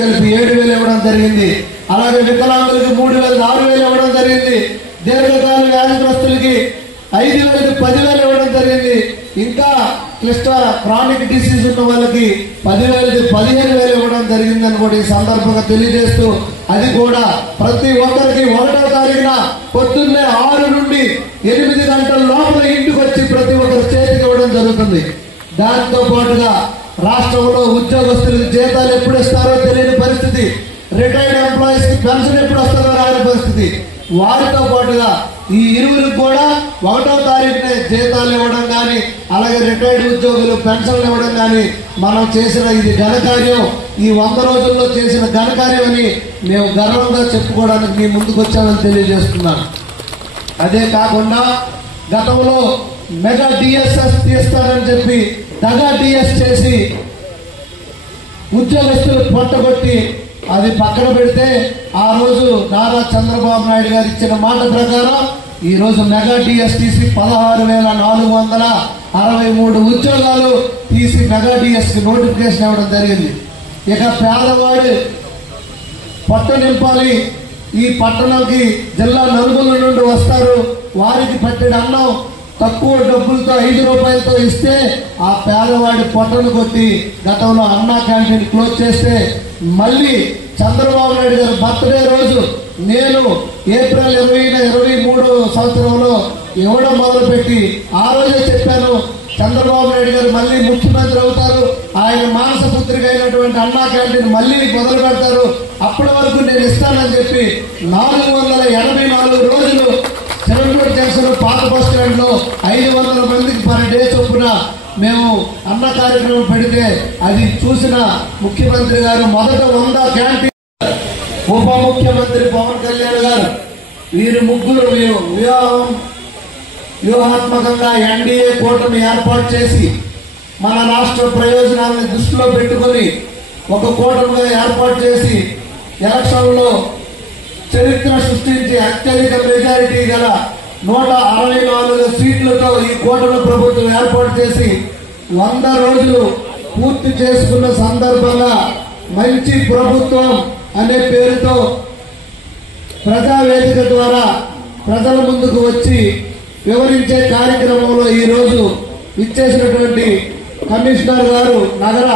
7,000 ఇవ్వడం జరిగింది. అలాగే వికలాంగులకు 3,000 6,000 ఇవ్వడం జరిగింది. దీర్ఘకాల వ్యాధిగ్రస్తులకి 5,000 10,000 ఇవ్వడం జరిగింది. ఇంకా క్లిష్ట క్రానిక్ డిసీజ్ ఉన్న వాళ్ళకి 10,000 15,000 ఇవ్వడం జరిగిందని కూడా ఈ సందర్భంగా తెలియజేస్తూ, అది కూడా ప్రతి ఒక్కరికి 1వ తారీఖున పొద్దున్నే 6 నుండి 8 గంటల లోపల ఇంటికి వచ్చి ప్రతి ఒక్కరి చేతికి ఇవ్వడం జరుగుతుంది. దాంతో పాటుగా రాష్ట్రంలో ఉద్యోగస్తులకు జీతాలు ఎప్పుడు ఇస్తారో తెలియని పరిస్థితి, రిటైర్డ్ ఎంప్లాయీస్ కి పెన్షన్ ఎప్పుడు వస్తుందో రాని పరిస్థితి. వారితో పాటుగా ఈ ఇరువురికి కూడా 1వ తారీఖునే జీతాలు ఇవ్వడం కానీ, అలాగే రిటైర్డ్ ఉద్యోగులు పెన్షన్లు ఇవ్వడం కానీ మనం చేసిన ఇది ఘనకార్యం. ఈ 100 రోజుల్లో చేసిన ఘనకార్యం అని మేము గర్వంగా చెప్పుకోవడానికి మీ ముందుకు వచ్చామని తెలియజేస్తున్నాను. అదే కాకుండా గతంలో మెగా డిఎస్ఎస్ తీస్తానని చెప్పి దగా డిఎస్ చేసి ఉద్యోగస్తులు పొట్టగొట్టి అది పక్కన పెడితే, ఆ రోజు నారా చంద్రబాబు నాయుడు గారు ఇచ్చిన మాట ప్రకారం ఈ రోజు మెగా డిఎస్ తీసి 16,463 ఉద్యోగాలు తీసి మెగా డిఎస్ కి నోటిఫికేషన్ ఇవ్వడం జరిగింది. ఇక పేదవాడు పట్ట నింపాలి, ఈ పట్టణంకి జిల్లా నలుగుల నుండి వస్తారు, వారికి పట్టెడు అన్నం తక్కువ డబ్బులతో 5 రూపాయలతో ఇస్తే ఆ పేదవాడి పొట్టను కొట్టి గతంలో అన్నా క్యాంటీన్ క్లోజ్ చేస్తే, మళ్ళీ చంద్రబాబు నాయుడు గారు బర్త్డే రోజు నేను ఏప్రిల్ 2023 సంవత్సరంలో ఇవ్వడం మొదలుపెట్టి ఆ రోజే చెప్పాను, చంద్రబాబు నాయుడు గారు మళ్ళీ ముఖ్యమంత్రి అవుతారు, ఆయన మానస పుత్రిక అయినటువంటి అన్నా క్యాంటీన్ మళ్ళీ మొదలు పెడతారు, అప్పటి వరకు నేను ఇస్తానని చెప్పి 484 రోజులు చిరంజీవి జంక్షన్ పాత బస్ స్టాండ్ లో 500 మందికి పర్ డే చొప్పున మేము అన్న కార్యక్రమం పెడితే, అది చూసిన ముఖ్యమంత్రి గారు మొదట 100 క్యాంటీన్, ఉప ముఖ్యమంత్రి పవన్ కళ్యాణ్ గారు వీరి ముగ్గురు వ్యూహాత్మకంగా ఎన్డీఏ కూటమి ఏర్పాటు చేసి మన రాష్ట్ర ప్రయోజనాలను దృష్టిలో పెట్టుకుని ఒక కూటమిగా ఏర్పాటు చేసి ఎలక్షన్లో చరిత్ర సృష్టించి అత్యధిక మెజారిటీ గల 164 సీట్లతో ఈ కూటమి ప్రభుత్వం ఏర్పాటు చేసి 100 రోజులు పూర్తి చేసుకున్న సందర్భంగా మంచి ప్రభుత్వం అనే పేరుతో ప్రజావేదిక ద్వారా ప్రజల ముందుకు వచ్చి వివరించే కార్యక్రమంలో ఈ రోజు ఇచ్చేసినటువంటి కమిషనర్ గారు నగర